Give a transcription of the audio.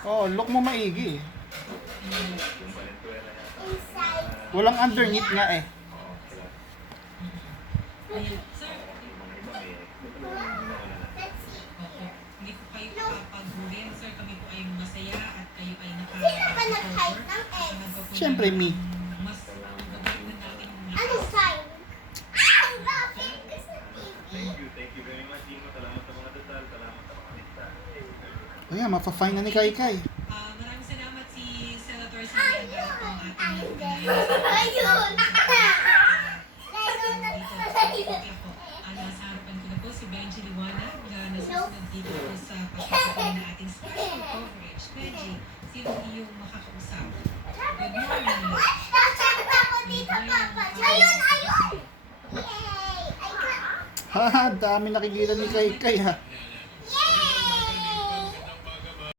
Oh, look mo maigi. Inside. Walang underneath nga eh. Ayan, sir. That's it. Opo. Hindi po kayo papagurin, sir. Kami po ay masaya at kayo ay Sino ba nag-hide ng egg? Siyempre, me. Mas magagawin na natin yung Anong sign? Ang lapit ko sa TV. Thank you very much, Dino. Salamat sa mga dasal. Salamat sa mga lista. Ayan, mapa-fine na ni Kai Kai. Maraming salamat si Senator Sandy Angara po ang ating Ayun! Ayun! Nasa harapan ko na po si Benji Liwanag na nasusunod dito po sa pagkakaroon na ating special coverage. Benji, sino iyong makakausap? Good morning. Nasaan ako dito, Papa? Ayun! Ayun! Yay! I got... Ha, dami nakikita ni Kai Kai ha.